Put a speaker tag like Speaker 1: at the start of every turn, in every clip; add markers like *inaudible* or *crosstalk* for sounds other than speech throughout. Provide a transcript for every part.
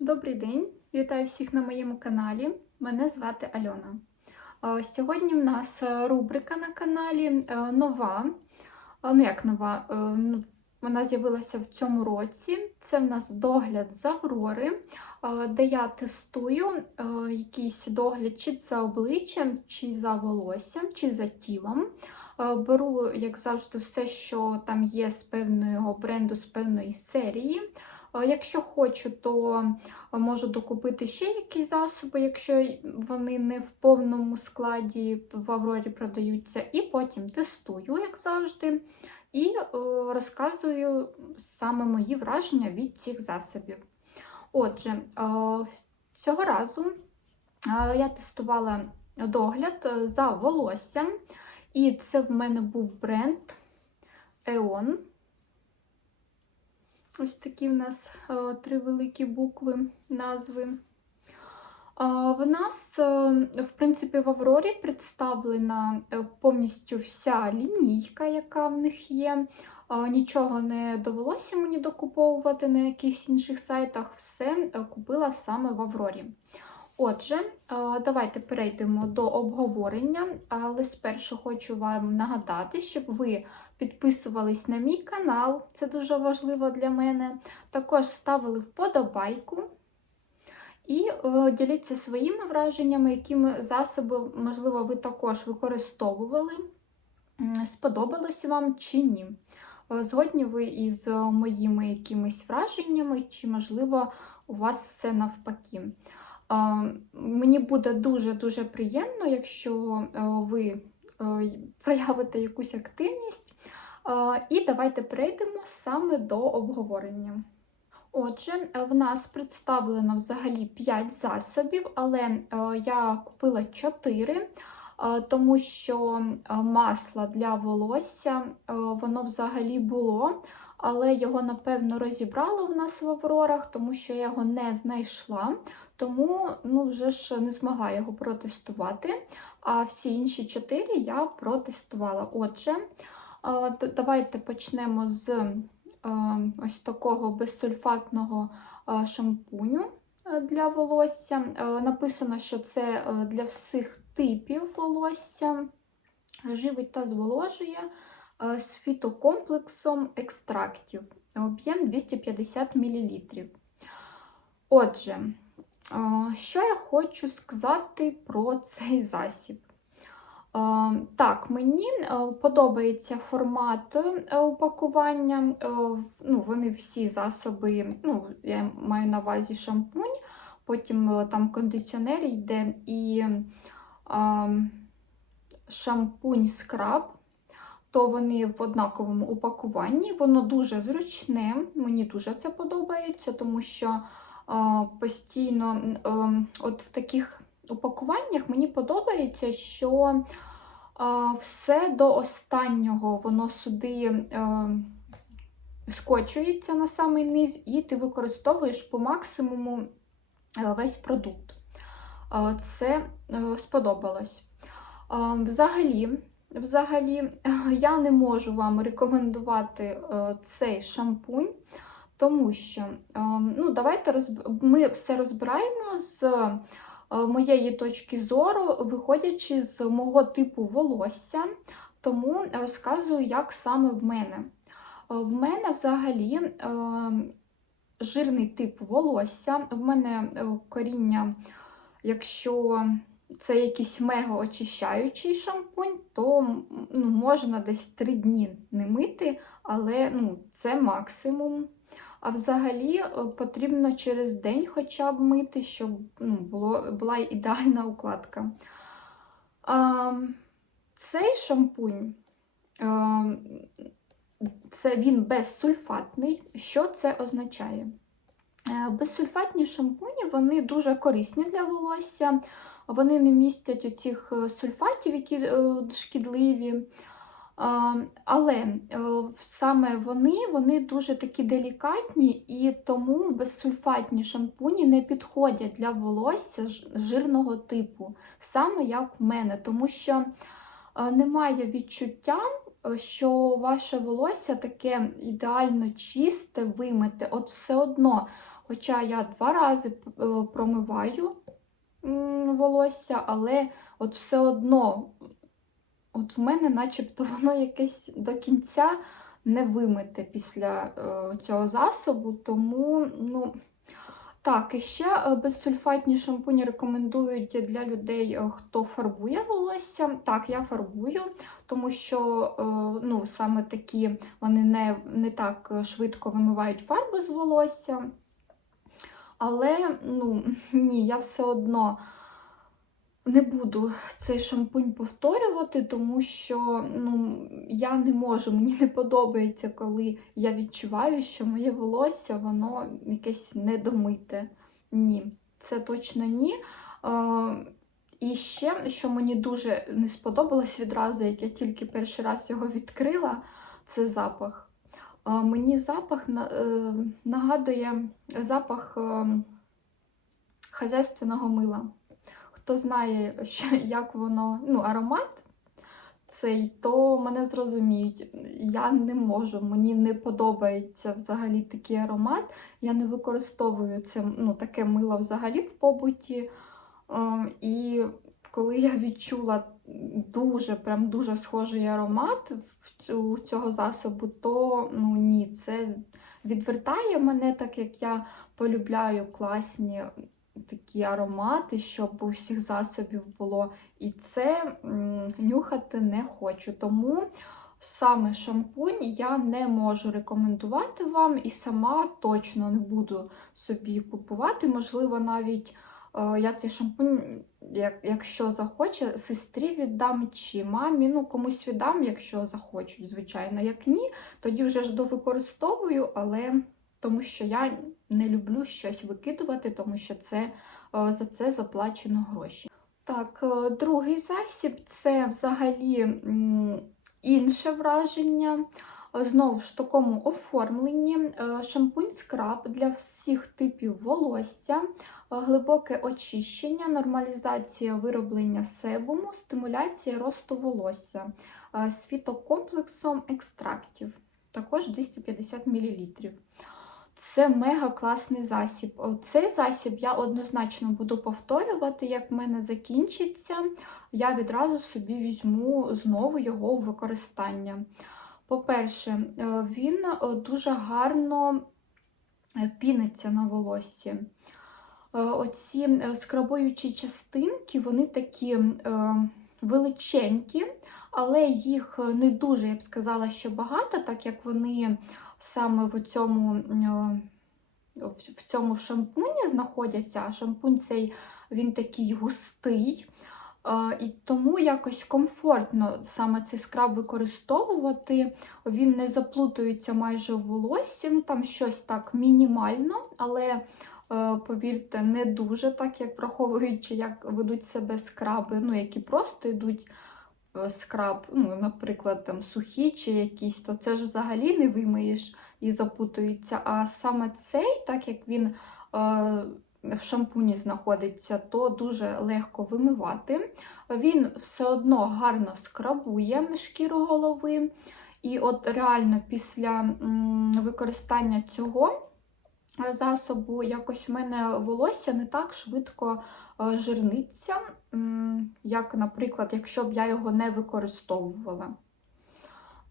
Speaker 1: Добрий день! Вітаю всіх на моєму каналі. Мене звати Альона. Сьогодні в нас е, рубрика на каналі е, нова. Ну, як нова? Е, ну, Вона з'явилася в цьому році. Це в нас догляд з Аврори, де я тестую якийсь догляд чи за обличчям, чи за волоссям, чи за тілом. Беру, як завжди, все, що там є з певного бренду, з певної серії. Якщо хочу, то можу докупити ще якісь засоби, якщо вони не в повному складі в Аврорі продаються, і потім тестую, як завжди, і е, розказую саме мої враження від цих засобів. Отже, е, цього разу е, я тестувала догляд за волоссям, і це в мене був бренд EON. Ось такі в нас е, три великі букви назви. В нас, е, в принципі, в Аврорі представлена е, повністю вся лінійка, яка в них є. Нічого не довелося мені докуповувати на якихось інших сайтах, все купила саме в Аврорі. Отже, давайте перейдемо до обговорення, але спершу хочу вам нагадати, щоб ви підписувались на мій канал, це дуже важливо для мене. Також ставили вподобайку і е, діліться своїми враженнями, якими засоби, можливо, ви також використовували. Сподобалось вам чи ні. Е, Згодні ви із моїми якимись враженнями, чи, можливо, у вас все навпаки. Мені буде дуже-дуже приємно, якщо е, ви е, проявите якусь активність. І давайте перейдемо саме до обговорення. Отже, в нас представлено взагалі 5 засобів, але е, я купила 4, е, тому що масло для волосся воно взагалі було, але його, напевно, розібрало в нас в Аврорах, тому що я його не знайшла, тому ну, вже ж не змогла його протестувати. А всі інші 4 я протестувала. Отже, давайте почнемо з е, ось такого безсульфатного е, шампуню е, для волосся. Написано, що це для всіх типів волосся, живить та зволожує з фітокомплексом екстрактів. Об'єм 250 мл. Отже, е, що я хочу сказати про цей засіб? Е, Так, мені е, подобається формат е, упакування. Е, Ну, вони всі засоби, ну, я маю на увазі шампунь, потім е, там кондиціонер йде і е, шампунь скраб, то вони в однаковому упакуванні. Воно дуже зручне, мені дуже це подобається, тому що постійно от в таких упакуваннях мені подобається, що все до останнього воно сюди скочується на самий низ, і ти використовуєш по максимуму е, весь продукт. Це е, сподобалось. Взагалі, взагалі, *laughs* я не можу вам рекомендувати е, цей шампунь, тому що е, ну, давайте розб... ми все розбираємо з е, моєї точки зору, виходячи з мого типу волосся, тому розказую, як саме в мене. В мене взагалі жирний тип волосся. В мене коріння, якщо це якийсь мега очищаючий шампунь, то ну, можна десь 3 дні не мити, але ну, це максимум. А взагалі е, потрібно через день хоча б мити, щоб ну, було, була ідеальна укладка. А, цей шампунь, а, це він безсульфатний. Що це означає? Е, Безсульфатні шампуні вони дуже корисні для волосся, вони не містять оцих е, сульфатів, які е, шкідливі. Але е, саме вони, вони дуже такі делікатні, і тому безсульфатні шампуні не підходять для волосся жирного типу, саме як в мене, тому що немає відчуття, що ваше волосся таке ідеально чисте, вимите. От все одно Хоча я два рази промиваю волосся, але от все одно, от в мене начебто *laughs* воно якесь до кінця не вимите після е, цього засобу, тому, ну. Так, і ще е, безсульфатні шампуні рекомендують для людей, е, хто фарбує волосся. Так, я фарбую, тому що ну, саме такі вони не, не так швидко вимивають фарбу з волосся. Але ну, *laughs* ні, я все одно не буду цей шампунь повторювати, тому що ну, я не можу, мені не подобається, коли я відчуваю, що моє волосся воно якесь недомите. Ні, це точно ні. І ще, що мені дуже не сподобалось відразу, як я тільки перший раз його відкрила, це запах. Е, мені запах е, нагадує запах е, хазяйственного мила. Хто знає, що, як воно, ну, аромат цей, то мене зрозуміють. Я не можу, мені не подобається взагалі такий аромат. Я не використовую це, ну, таке мило взагалі в побуті. І коли я відчула дуже, прям дуже схожий аромат цього засобу, то ну ні, це відвертає мене, так як я полюбляю класні такі аромати, щоб у всіх засобів було. І це нюхати не хочу. Тому саме шампунь я не можу рекомендувати вам і сама точно не буду собі купувати. Можливо, навіть я цей шампунь, якщо захоче, сестрі віддам чи мамі, ну комусь віддам, якщо захочуть, звичайно. Як ні, тоді вже ж довикористовую, але тому що я не люблю щось викидувати, тому що це, е, за це заплачено гроші. Так, е, другий засіб це взагалі інше враження. Е, Знову ж такому оформленні е, шампунь скраб для всіх типів волосся, е, глибоке очищення, нормалізація вироблення себуму, стимуляція росту волосся з фітокомплексом екстрактів, також 250 мл. Це мега класний засіб. Цей засіб я однозначно буду повторювати, як в мене закінчиться, я відразу собі візьму знову його у використання. По-перше, е, він е, дуже гарно е, піниться на волоссі. Е, Оці е, скрабуючі частинки, вони такі е, величенькі, але їх не дуже, я б сказала, що багато, так як вони саме в цьому, в цьому шампуні знаходяться. А шампунь цей він такий густий. І тому якось комфортно саме цей скраб використовувати. Він не заплутується майже в волоссі, ну, там щось так мінімально, але повірте, не дуже так, як враховуючи, як ведуть себе скраби, ну, які просто йдуть е, скраб, ну, наприклад, там сухі чи якісь, то це ж взагалі не вимиєш і запутується. А саме цей, так як він. Е, в шампуні знаходиться, то дуже легко вимивати. Він все одно гарно скрабує шкіру голови. І от реально після використання цього е, засобу якось в мене волосся не так швидко е, жирниться, як, наприклад, якщо б я його не використовувала.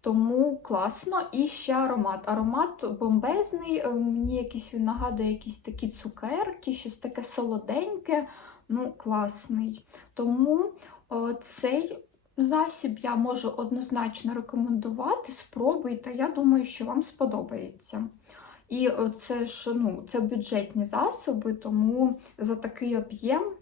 Speaker 1: Тому класно. І ще аромат. Аромат бомбезний, е, мені якийсь він нагадує якісь такі цукерки, щось таке солоденьке, ну, класний. Тому о, цей засіб я можу однозначно рекомендувати. Спробуйте, я думаю, що вам сподобається. І це ж ну, це бюджетні засоби, тому за такий об'єм.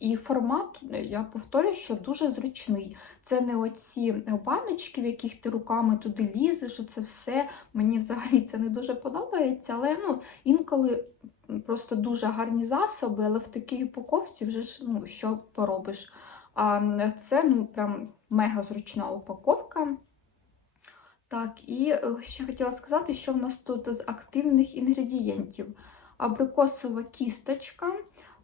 Speaker 1: І формат, я повторюю, що дуже зручний. Це не оці баночки, в яких ти руками туди лізеш, це все. Мені взагалі це не дуже подобається, але ну, інколи просто дуже гарні засоби, але в такій упаковці вже ж ну, що поробиш. А це ну, прям мега зручна упаковка. Так, і е, ще хотіла сказати, що в нас тут з активних інгредієнтів: абрикосова кісточка,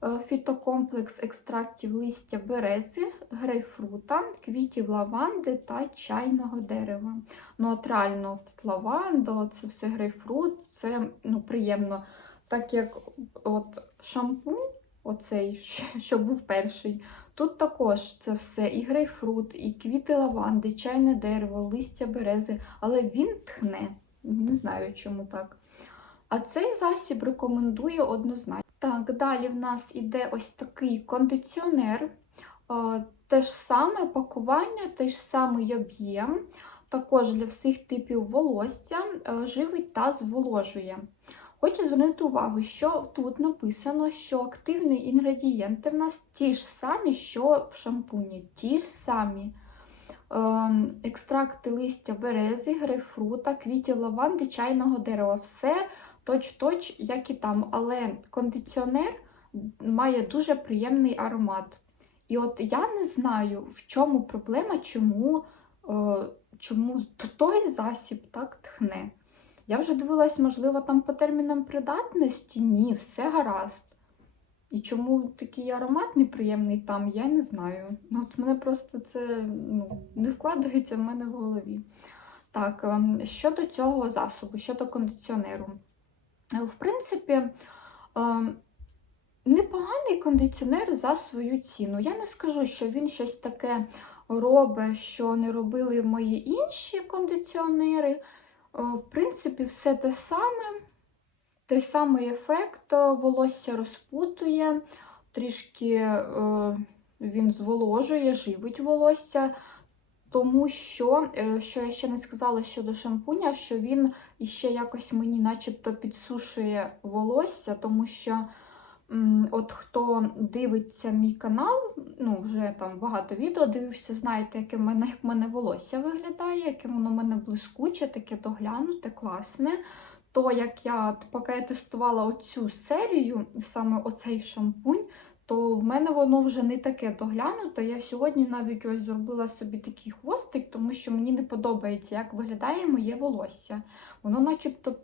Speaker 1: е, фітокомплекс екстрактів листя берези, грейпфрута, квітів лаванди та чайного дерева. Ну, от реально, лаванда, це все грейпфрут, це ну, приємно так як от шампунь, оцей, *laughs* що був перший, тут також це все і грейпфрут, і квіти лаванди, чайне дерево, листя берези, але він тхне. Не знаю, чому так. А цей засіб рекомендую однозначно. Так, далі в нас іде ось такий кондиціонер. Те ж саме пакування, той ж самий об'єм, також для всіх типів волосся, живить та зволожує. Хочу звернути увагу, що тут написано, що активні інгредієнти в нас ті ж самі, що в шампуні, ті ж самі. Ем, Екстракти листя берези, грейпфрута, квітів лаванди, чайного дерева. Все точ-точ, як і там. Але кондиціонер має дуже приємний аромат. І от я не знаю, в чому проблема, чому, е, чому той засіб так тхне. Я вже дивилась, можливо, там по термінам придатності. Ні, все гаразд. І чому такий аромат неприємний там, я не знаю. Ну, от мене просто це ну, не вкладається в мене в голові. Так, ем, щодо цього засобу, щодо кондиціонеру. Е, В принципі, ем, непоганий кондиціонер за свою ціну. Я не скажу, що він щось таке робить, що не робили мої інші кондиціонери. В принципі, все те саме. Той самий ефект, волосся розпутує, трішки він зволожує, живить волосся, тому що, е, що я ще не сказала щодо шампуня, що він іще якось мені начебто підсушує волосся, тому що от хто дивиться мій канал, ну вже там багато відео дивився, знаєте, яке в мене, як в мене волосся виглядає, яке воно в мене блискуче, таке доглянуте, класне то як я, поки я тестувала оцю серію, саме оцей шампунь, то в мене воно вже не таке доглянуте. Я сьогодні навіть ось зробила собі такий хвостик, тому що мені не подобається, як виглядає моє волосся. Воно начебто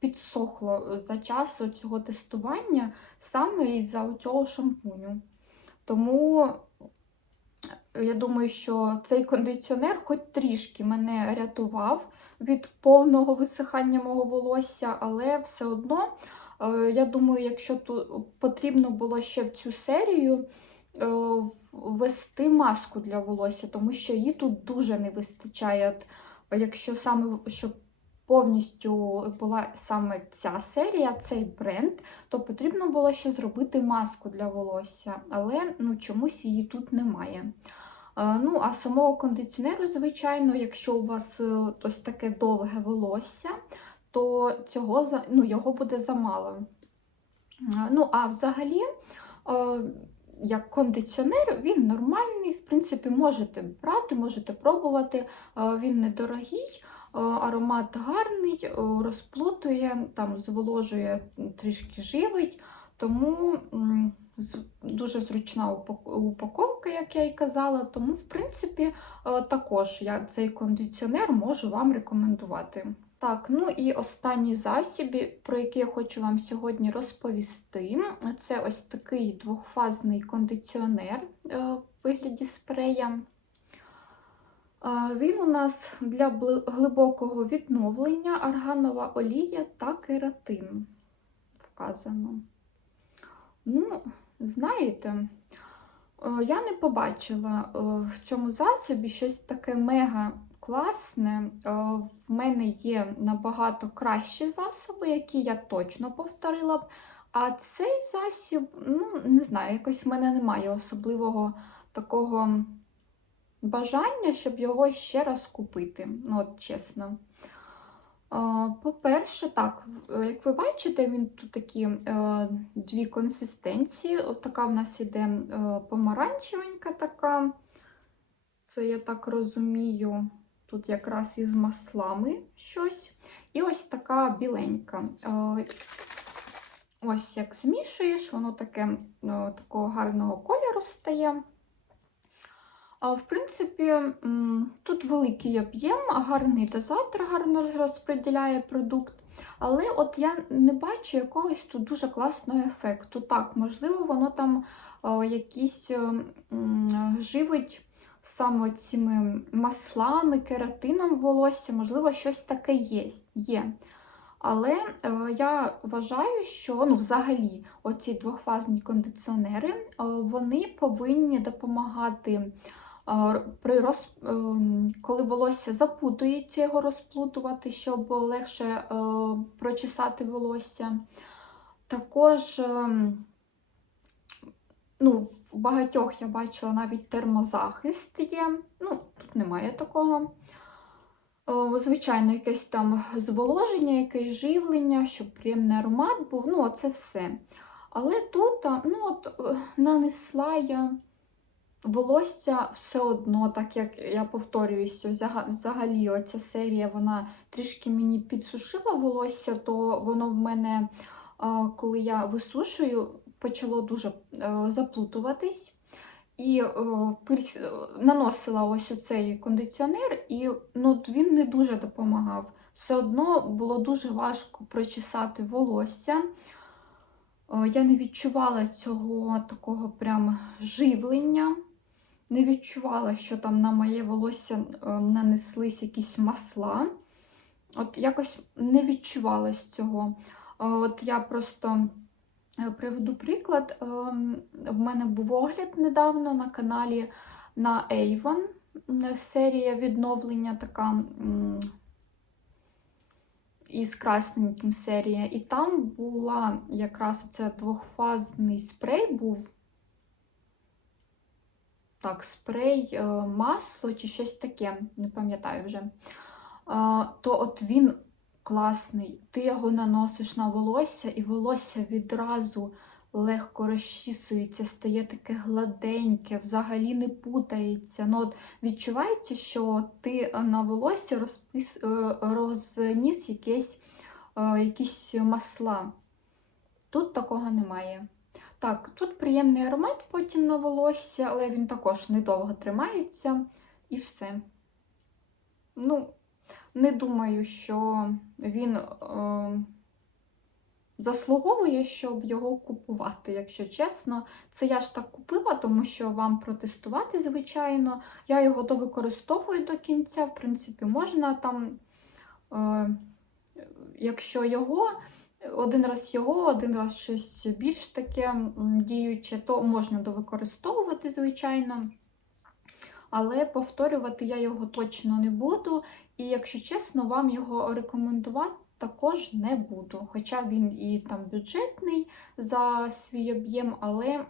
Speaker 1: підсохло за час цього тестування саме із-за цього шампуню. Тому я думаю, що цей кондиціонер хоч трішки мене рятував від повного висихання мого волосся, але все одно, е, я думаю, якщо тут потрібно було ще в цю серію е, ввести маску для волосся, тому що її тут дуже не вистачає. Якщо саме щоб повністю була саме ця серія, цей бренд, то потрібно було ще зробити маску для волосся, але ну, чомусь її тут немає. Е, Ну, а самого кондиціонеру, звичайно, якщо у вас е, ось таке довге волосся, то цього, ну, його буде замало. Е, Ну, а взагалі, як кондиціонер, він нормальний, в принципі, можете брати, можете пробувати. Він недорогий, аромат гарний, е, розплутує, там зволожує, трішки живить. Тому дуже зручна упаковка, як я і казала. Тому, в принципі, е, також я цей кондиціонер можу вам рекомендувати. Так, ну і останній засіб, про який я хочу вам сьогодні розповісти, це ось такий двохфазний кондиціонер е, в вигляді спрея. Він у нас для глибокого відновлення, арганова олія та кератин вказано. Ну, знаєте, е, я не побачила е, в цьому засобі щось таке мега класне. Е, В мене є набагато кращі засоби, які я точно повторила б. А цей засіб, ну, не знаю, якось в мене немає особливого такого бажання, щоб його ще раз купити. Ну, от чесно. По-перше, так, як ви бачите, він тут такі е, дві консистенції. От така в нас іде е, помаранчевенька така. Це я так розумію, тут якраз із маслами щось. І ось така біленька. Е, Ось як змішуєш, воно таке е, такого гарного кольору стає. А, В принципі, тут великий об'єм, гарний дозатор гарно розподіляє продукт. Але от я не бачу якогось тут дуже класного ефекту. Так, можливо, воно там якісь живить саме цими маслами, кератином волосся, можливо, щось таке є. є. Але е, я вважаю, що ну, взагалі оці двохфазні кондиціонери е, вони повинні допомагати, при роз... ем, коли волосся запутується, його розплутувати, щоб легше е, прочесати волосся. Також ем, ну, в багатьох я бачила навіть термозахист є. Ну, тут немає такого. Звичайно, якесь там зволоження, якесь живлення, щоб приємний аромат був. Ну, це все. Але тут, ну, от, е, нанесла я волосся все одно, так як я повторююся, взагалі оця серія вона трішки мені підсушила волосся, то воно в мене, коли я висушую, почало дуже е, заплутуватись. І е, е, наносила ось оцей кондиціонер, і ну, він не дуже допомагав. Все одно було дуже важко прочесати волосся. Е, Я не відчувала цього такого прям живлення. Не відчувала, що там на моє волосся е, нанеслись якісь масла. От якось не відчувалось цього. Е, От я просто Е, Приведу приклад. В мене був огляд недавно на каналі на Avon. Серія відновлення така із красненьким серія. І там була якраз оце двохфазний спрей був. Так, спрей, е, масло чи щось таке, не пам'ятаю вже. Е, То от він класний. Ти його наносиш на волосся, і волосся відразу легко розчісується, стає таке гладеньке, взагалі не путається. Ну, от відчувається, що ти на волосся розпис... е, розніс якесь, е, якісь масла. Тут такого немає. Так, тут приємний аромат потім на волосся, але він також недовго тримається і все. Ну, не думаю, що він е, заслуговує, щоб його купувати, якщо чесно. Це я ж так купила, тому що вам протестувати, звичайно. Я його довикористовую до кінця. В принципі, можна там, е, якщо його. Один раз його, один раз щось більш таке діюче, то можна довикористовувати, звичайно. Але повторювати я його точно не буду. І, якщо чесно, вам його рекомендувати також не буду. Хоча він і там бюджетний за свій об'єм, але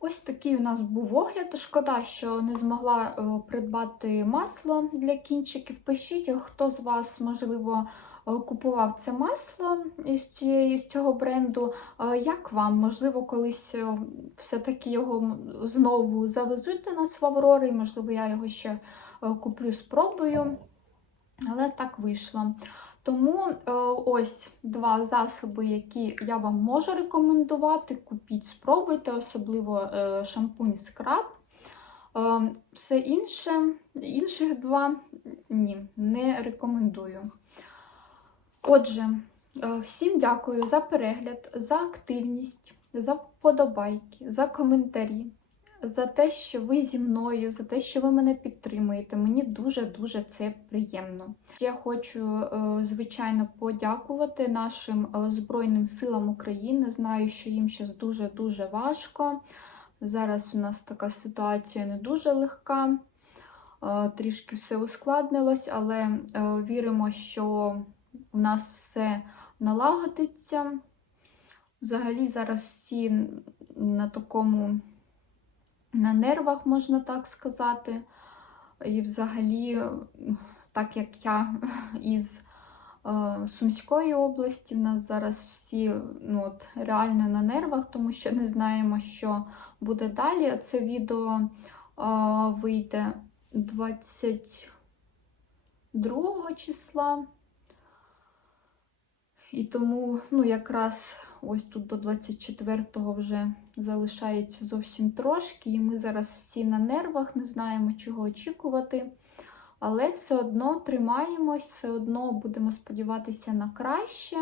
Speaker 1: ось такий у нас був огляд. Шкода, що не змогла е, придбати масло для кінчиків. Пишіть, хто з вас, можливо, купував це масло з цього бренду. Як вам? Можливо, колись е, все-таки його знову завезуть до нас в Аврори, можливо, я його ще е, куплю, спробую. Але так вийшло. Тому е, ось два засоби, які я вам можу рекомендувати. Купіть, спробуйте, особливо шампунь скраб. Все інше, інших два ні, не рекомендую. Отже, е, всім дякую за перегляд, за активність, за вподобайки, за коментарі, за те, що ви зі мною, за те, що ви мене підтримуєте. Мені дуже-дуже це приємно. Я хочу, е, звичайно, подякувати нашим е, Збройним силам України. Знаю, що їм зараз дуже-дуже важко. Зараз у нас така ситуація не дуже легка. Трішки все ускладнилось, але віримо, що у нас все налагодиться. Взагалі зараз всі на такому на нервах, можна так сказати. І взагалі, так як я *laughs* із е, Сумської області, в нас зараз всі ну, от, реально на нервах, тому що не знаємо, що буде далі. Це відео е, вийде 22 числа. І тому, ну, якраз ось тут до 24-го вже залишається зовсім трошки, і ми зараз всі на нервах, не знаємо, чого очікувати. Але все одно тримаємось, все одно будемо сподіватися на краще.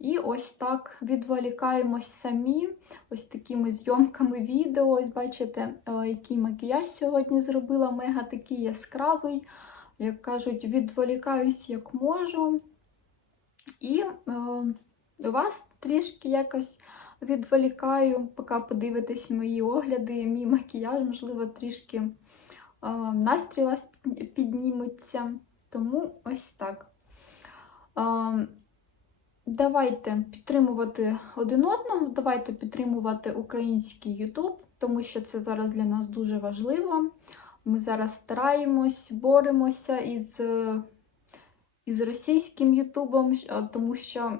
Speaker 1: І ось так відволікаємось самі, ось такими зйомками відео. Ось бачите, е, який макіяж сьогодні зробила, мега такий яскравий. Як кажуть, відволікаюсь як можу. І е, вас трішки якось відволікаю, поки подивитесь мої огляди, мій макіяж, можливо, трішки е, настрій вас підніметься. Тому ось так. Е, Давайте підтримувати один одного, давайте підтримувати український YouTube, тому що це зараз для нас дуже важливо. Ми зараз стараємось, боремося із, із російським Ютубом, тому що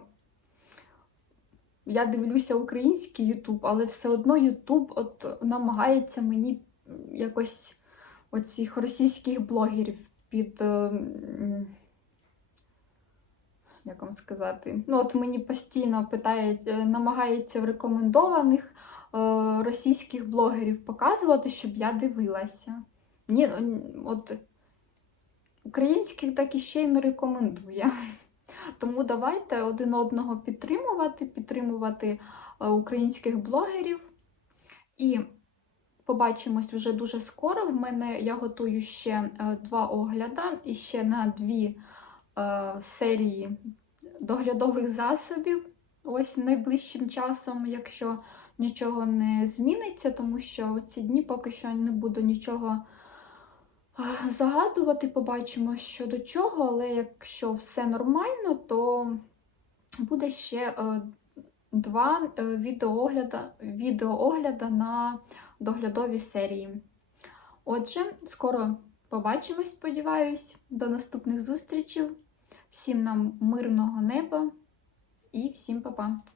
Speaker 1: я дивлюся український Ютуб, але все одно Ютуб намагається мені якось оцих російських блогерів під. е, Як вам сказати? Ну, от мені постійно питають, е, намагається в рекомендованих е, російських блогерів показувати, щоб я дивилася. Ні, от українських так і ще й не рекомендує. *laughs* Тому давайте один одного підтримувати, підтримувати е, українських блогерів. І побачимось вже дуже скоро. В мене я готую ще е, два огляда і ще на дві е, серії доглядових засобів. Ось найближчим часом, якщо нічого не зміниться, тому що ці дні поки що не буду нічого загадувати, побачимо, що до чого, але якщо все нормально, то буде ще е, два е, відеоогляда, відеоогляда на доглядові серії. Отже, скоро побачимось, сподіваюсь. До наступних зустрічей. Всім нам мирного неба і всім па-па!